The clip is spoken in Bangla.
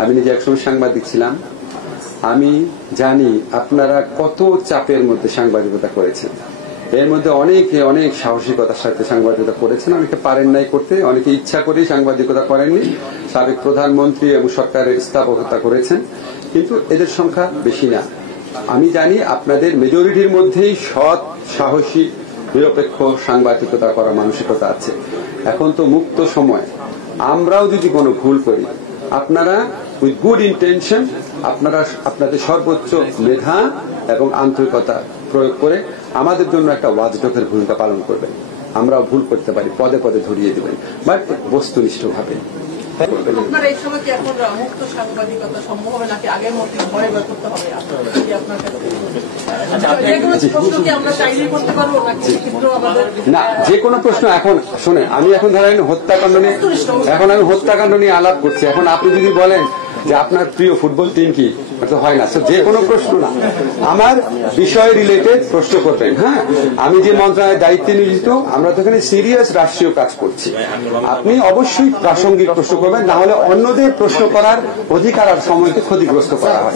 আমি নিজে একসময় সাংবাদিক ছিলাম। আমি জানি আপনারা কত চাপের মধ্যে সাংবাদিকতা করেছেন। এর মধ্যে অনেকে অনেক সাহসিকতার সাথে সাংবাদিকতা করেছেন, অনেকে পারেন নাই করতে, অনেকে ইচ্ছা করেই সাংবাদিকতা করেননি। সাবেক প্রধানমন্ত্রী এবং সরকারের স্থাপকতা করেছেন, কিন্তু এদের সংখ্যা বেশি না। আমি জানি আপনাদের মেজরিটির মধ্যেই সৎ, সাহসী, নিরপেক্ষ সাংবাদিকতা করার মানসিকতা আছে। এখন তো মুক্ত সময়, আমরাও যদি কোনো ভুল করি, আপনারা উইথ গুড ইন্টেনশন আপনারা আপনাদের সর্বোচ্চ মেধা এবং আন্তরিকতা প্রয়োগ করে আমাদের জন্য একটা ওয়াচডগের ভূমিকা পালন করবেন। আমরাও ভুল করতে পারি, পদে পদে ধরিয়ে দিবেন, বাট বস্তুনিষ্ঠভাবে। আপনার এই সময় কি এখন মুক্ত সাংবাদিকতা সম্ভব হবে নাকি আগের মতো ভয় ভয় করতে হবে? না, যে কোনো প্রশ্ন এখন শোনে, আমি এখন ধরেন হত্যাকাণ্ড নিয়ে হত্যাকাণ্ড নিয়ে আলাপ করছি। এখন আপনি যদি বলেন যে আপনার প্রিয় ফুটবল টিম কি, তো হয় না। যে কোনো প্রশ্ন না, আমার বিষয় রিলেটেড প্রশ্ন করবেন। হ্যাঁ, আমি যে মন্ত্রণালয়ের দায়িত্বে নিয়োজিত, আমরা তো এখানে সিরিয়াস রাষ্ট্রীয় কাজ করছি। আপনি অবশ্যই প্রাসঙ্গিক প্রশ্ন করবেন, না হলে অন্যদের প্রশ্ন করার অধিকার আর সময়কে ক্ষতিগ্রস্ত করা হয়।